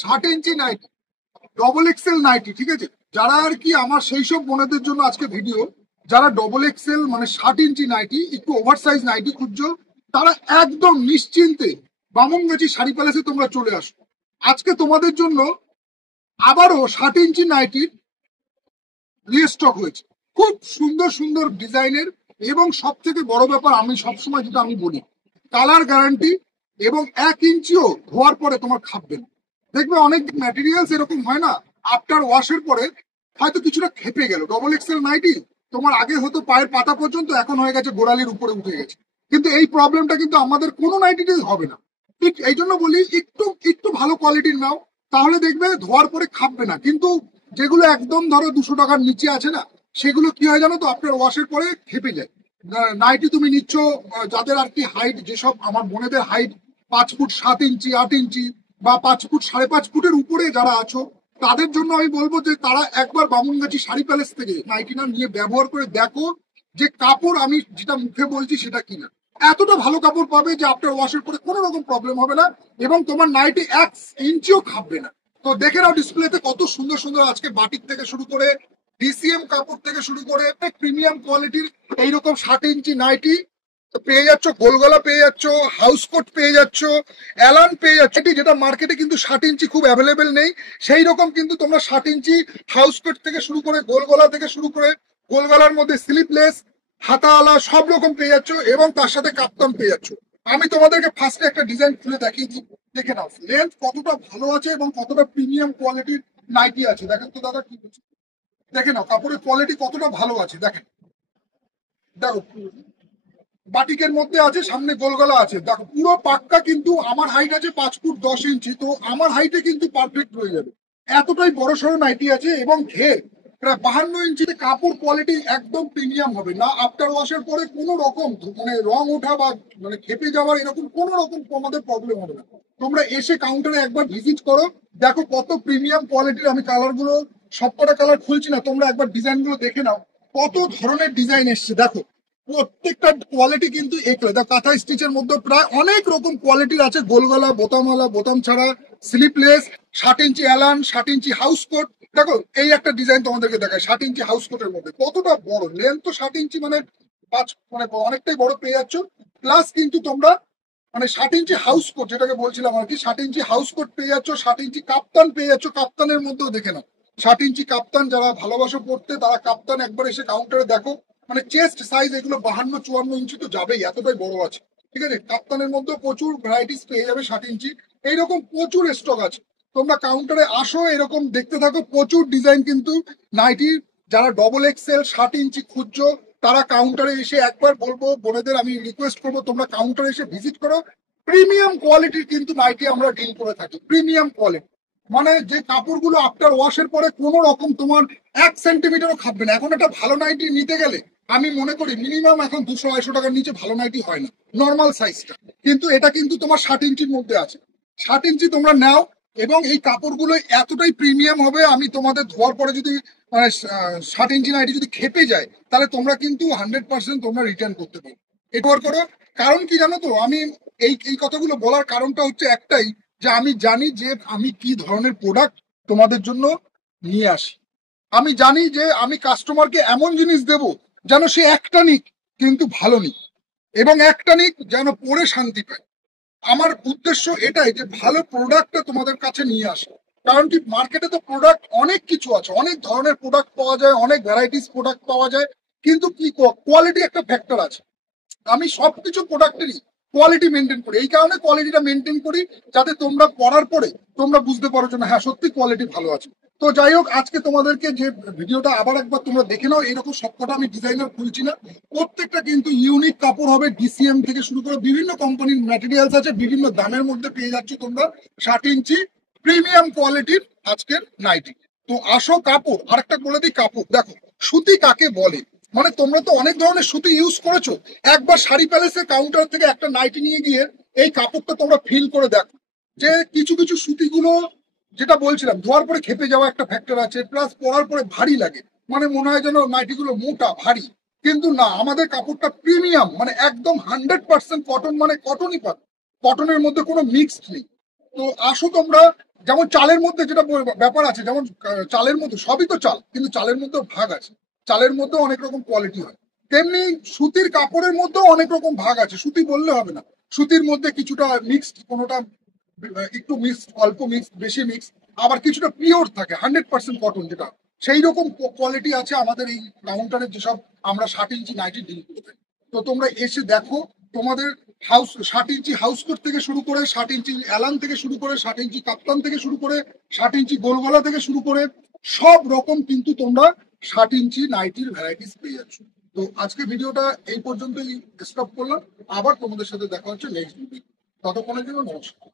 60 ইঞ্চি nightie, double XL nightie, ঠিক আছে? যারা আর কি আমার সেই সব বোনেদের জন্য আজকে ভিডিও, যারা ডবল এক্সেল মানে 60 ইঞ্চি নাইটি, একটু ওভার সাইজ নাইটি খুঁজছো, তারা একদম নিশ্চিন্তে বামনগাছি শাড়ি প্যালেসে তোমরা চলে আসো। আজকে তোমাদের জন্য আবারও 60 ইঞ্চি নাইটির রিস্টক হয়েছে, খুব সুন্দর সুন্দর ডিজাইনের। এবং সব থেকে বড় ব্যাপার, আমি সবসময় যেটা আমি বলি, কালার গ্যারান্টি, এবং 1 ইঞ্চিও ধোয়ার পরে তোমার খাবে না। দেখবে অনেক ম্যাটেরিয়ালস এরকম হয় না, আফটার ওয়াশের পরে হয়তো কিছুটা খেপে গেল। ডবল এক্সেল নাইটি তোমার আগে হতো পায়ের পাতা পর্যন্ত, এখন হয়ে গেছে গোড়ালির উপরে উঠে গেছে। কিন্তু এই প্রবলেমটা কিন্তু আমাদের কোনো নাইটিতে হবে না। ঠিক এই জন্য বলি, একটু একটু ভালো কোয়ালিটির নাও, তাহলে দেখবে ধোয়ার পরে খাবে না। কিন্তু যেগুলো একদম ধরো 200 টাকার নিচে আছে না, সেগুলো কি হয় জানো তো, আপনার ওয়াশের পরে খেপে যায়। নাইটি তুমি নিচ্ছ, যাদের আর কি হাইট, যেসব আমার বোনেদের হাইট 5 ফুট 7 ইঞ্চি 8 ইঞ্চি বা 5 ফুট 5.5 ফুটের উপরে যারা আছো, তাদের জন্য আমি বলবো যে তারা একবার বামুনগাছি শাড়ি প্যালেস থেকে নাইটিটা নিয়ে ব্যবহার করে দেখো যে কাপড় আমি যেটা মুখে বলছি সেটা কিনা। এতটা ভালো কাপড় পাবে যে আফটার ওয়াশের পরে কোনো রকম প্রবলেম হবে না, এবং তোমার নাইটি 1 ইঞ্চিও খাবে না। তো দেখে নাও ডিসপ্লেতে কত সুন্দর সুন্দর আজকে বাটিক থেকে শুরু করে ডিসিএম কাপড় থেকে শুরু করে প্রিমিয়াম কোয়ালিটির এইরকম 60 ইঞ্চি নাইটি পেয়ে যাচ্ছ, গোলগলা পেয়ে যাচ্ছ, হাউস কোট পেয়ে যাচ্ছ, অ্যালান পেয়ে যাচ্ছ, যেটা মার্কেটে কিন্তু 60 ইঞ্চি খুব অ্যাভেলেবেল নেই। সেই রকম কিন্তু তোমরা 60 ইঞ্চি হাউস কোট থেকে শুরু করে গোলগলা থেকে শুরু করে গোলগলার মধ্যে স্লিপলেস হাতাওয়ালা সব রকম পেয়ে যাচ্ছ, এবং তার সাথে কাপ্তান পেয়ে যাচ্ছ। আমি তোমাদেরকে ফার্স্টে একটা ডিজাইন খুলে দেখিয়ে দিই, দেখে নাও লেন্থ কতটা ভালো আছে এবং কতটা প্রিমিয়াম কোয়ালিটির নাইটি আছে। দেখেন তো দাদা কি বলছে, দেখে নাও কাপড়ের কোয়ালিটি কতটা ভালো আছে। দেখেন, দেখো বাটিকের মধ্যে আছে, সামনে গোলগলা আছে, দেখো পুরো পাক্কা। কিন্তু আমার হাইট আছে 5 ফুট 10 ইঞ্চি, তো আমার হাইটে কিন্তু পারফেক্ট হয়ে যাবে। এতটাই বড় সড়ো নাইটি আছে, এবং ঘের প্রায় 52 ইঞ্চিতে। কাপড় কোয়ালিটি একদম প্রিমিয়াম হবে না, আফটার ওয়াশের পরে কোনো রকম মানে রং ওঠা বা মানে খেপে যাওয়ার এরকম কোনো রকম তোমাদের প্রবলেম হবে না। তোমরা এসে কাউন্টারে একবার ভিজিট করো, দেখো কত প্রিমিয়াম কোয়ালিটির। আমি কালার গুলো সবকটা কালার খুলছি না, তোমরা একবার ডিজাইন গুলো দেখে নাও, কত ধরনের ডিজাইন এসছে। দেখো প্রত্যেকটা কোয়ালিটি কিন্তু একলে, দেখো কাঁথা স্টিচের মধ্যে প্রায় অনেক রকম কোয়ালিটির আছে, গোলগলা, বোতামওয়ালা, বোতাম ছাড়া, স্লিপলেস, 60 ইঞ্চি অ্যালান, 60 ইঞ্চি হাউস কোট। দেখো এই একটা ডিজাইন তোমাদেরকে দেখায়, 60 ইঞ্চি হাউস কোটের মধ্যে কতটা বড় লেন্থ, তো 60 ইঞ্চি মানে মানে অনেকটাই বড় পেয়ে যাচ্ছ। প্লাস কিন্তু তোমরা মানে 60 ইঞ্চি হাউস কোট যেটাকে বলছিলাম আর কি, 60 ইঞ্চি হাউস কোট পেয়ে যাচ্ছ, 60 ইঞ্চি কাপ্তান পেয়ে যাচ্ছ। কাপ্তানের মধ্যেও দেখে নাও 60 ইঞ্চি কাপ্তান, যারা ভালোবাসো পড়তে তারা কাপ্তান একবার এসে কাউন্টারে দেখো। মানে চেস্ট সাইজ এগুলো 52 54 ইঞ্চি তো যাবেই, এতটাই বড় আছে। ঠিক আছে, কাপ্তানের মধ্যে প্রচুর ভ্যারাইটিস পেয়ে যাবে 60 ইঞ্চি। এইরকম প্রচুর স্টক আছে, তোমরা কাউন্টারে আসো, এরকম দেখতে থাকো, প্রচুর ডিজাইন কিন্তু নাইটি। যারা ডবল এক্সেল 60 ইঞ্চি খুঁজছো, তারা কাউন্টারে এসে একবার বলবো বোনেদের, আমি রিকোয়েস্ট করবো তোমরা কাউন্টারে এসে ভিজিট করো। প্রিমিয়াম কোয়ালিটির কিন্তু নাইটি আমরা ডিল করে থাকি, প্রিমিয়াম কোয়ালিটি। মানে যে কাপড়গুলো আফটার ওয়াশের পরে কোনো রকম তোমার 1 সেন্টিমিটারও খাবে না। এখন একটা ভালো নাইটি নিতে গেলে আমি মনে করি মিনিমাম এখন 200 250 টাকার নিচে ভালো নাইটি হয় না, নর্মাল সাইজটা। কিন্তু এটা কিন্তু তোমার 60 ইঞ্চির মধ্যে আছে, 60 ইঞ্চি তোমরা নাও। এবং এই কাপড়গুলো এতটাই প্রিমিয়াম হবে, আমি তোমাদের ধোয়ার পরে যদি মানে 60 ইঞ্চি নাইটি যদি খেপে যায়, তাহলে তোমরা কিন্তু 100% তোমরা রিটার্ন করতে পারো। এটা করো। কারণ কি জানো তো, আমি এই এই কথাগুলো বলার কারণটা হচ্ছে একটাই, যে আমি জানি যে আমি কি ধরনের প্রোডাক্ট তোমাদের জন্য নিয়ে আসি। আমি জানি যে আমি কাস্টমারকে এমন জিনিস দেব যেন সে একটা নিক কিন্তু ভালো নিক, এবং একটা নিক যেন পরে শান্তি পায়। আমার উদ্দেশ্য এটাই যে ভালো প্রোডাক্টটা তোমাদের কাছে নিয়ে আসা। কারণ কি, মার্কেটে তো প্রোডাক্ট অনেক কিছু আছে, অনেক ধরনের প্রোডাক্ট পাওয়া যায়, অনেক ভ্যারাইটিস প্রোডাক্ট পাওয়া যায়, কিন্তু কি কোয়ালিটি একটা ফ্যাক্টর আছে। আমি সবকিছু প্রোডাক্টেরই কোয়ালিটি মেনটেন করি, এই কারণে কোয়ালিটিটা মেনটেন করি যাতে তোমরা পড়ার পরে তোমরা বুঝতে পারো যে না, হ্যাঁ সত্যি কোয়ালিটি ভালো আছে। তো যাই হোক, আজকে তোমাদেরকে যে ভিডিওটা আবার একবার তোমরা দেখে নাও, এরকম সবকটা আমি ডিজাইনার খুলছি না, প্রত্যেকটা কিন্তু ইউনিক কাপড় হবে। ডিসিএম থেকে শুরু করে বিভিন্ন কোম্পানির ম্যাটেরিয়ালস আছে, বিভিন্ন দামের মধ্যে পেয়ে যাচ্ছ তোমরা 60 ইঞ্চি প্রিমিয়াম কোয়ালিটির আজকের নাইটি। তো আসো, কাপড় আরেকটা বলে দিই, কাপড় দেখো সুতি কাকে বলে। মানে তোমরা তো অনেক ধরনের সুতি ইউজ করেছো, একবার শাড়ি প্যালেসের কাউন্টার থেকে একটা নাইটি নিয়ে গিয়ে এই কাপড়টা তোমরা ফিল করে দেখো, যে কিছু কিছু সুতিগুলো যেটা বলছিলাম ধোয়ার পরে খেপে যাওয়া একটা ফ্যাক্টর আছে, প্লাস পরার পরে ভারী লাগে, মানে মনে হয় যেন নাইটিগুলো মোটা ভারী। কিন্তু না, আমাদের কাপড়টা প্রিমিয়াম, মানে একদম 100% কটন, মানে কটনই পাবে, কটনের মধ্যে কোনো মিক্সড নেই। তো আসো তোমরা, যেমন চালের মধ্যে যেটা ব্যাপার আছে, যেমন চালের মধ্যে সবই তো চাল, কিন্তু চালের মধ্যে ভাগ আছে, চালের মধ্যে অনেক রকম কোয়ালিটি হয়। তেমনি সুতির কাপড়ের মধ্যেও অনেক রকম ভাগ আছে, সুতি বললে হবে না। সুতির মধ্যে কিছুটা মিক্সড, কোনোটা একটু মিক্সড, অল্প মিক্সড, বেশি মিক্সড, আবার কিছুটা পিওর থাকে 100% কটন, যেটা সেই রকম কোয়ালিটি আছে আমাদের এই কাউন্টারে যেসব আমরা 60 ইঞ্চি নাইটি ডিল করে থাকি। তো তোমরা এসে দেখো, তোমাদের হাউস 60 ইঞ্চি হাউস কোট থেকে শুরু করে, 60 ইঞ্চি অ্যালান থেকে শুরু করে, 60 ইঞ্চি কাপ্তান থেকে শুরু করে, 60 ইঞ্চি গোলগলা থেকে শুরু করে সব রকম কিন্তু তোমরা 60 ইঞ্চি নাইটির ভ্যারাইটিস পেয়ে যাচ্ছ। তো আজকে ভিডিওটা এই পর্যন্তই স্টপ করলাম, আবার তোমাদের সাথে দেখা হচ্ছে নেক্সট ভিডিও। ততক্ষণের জন্য নমস্কার।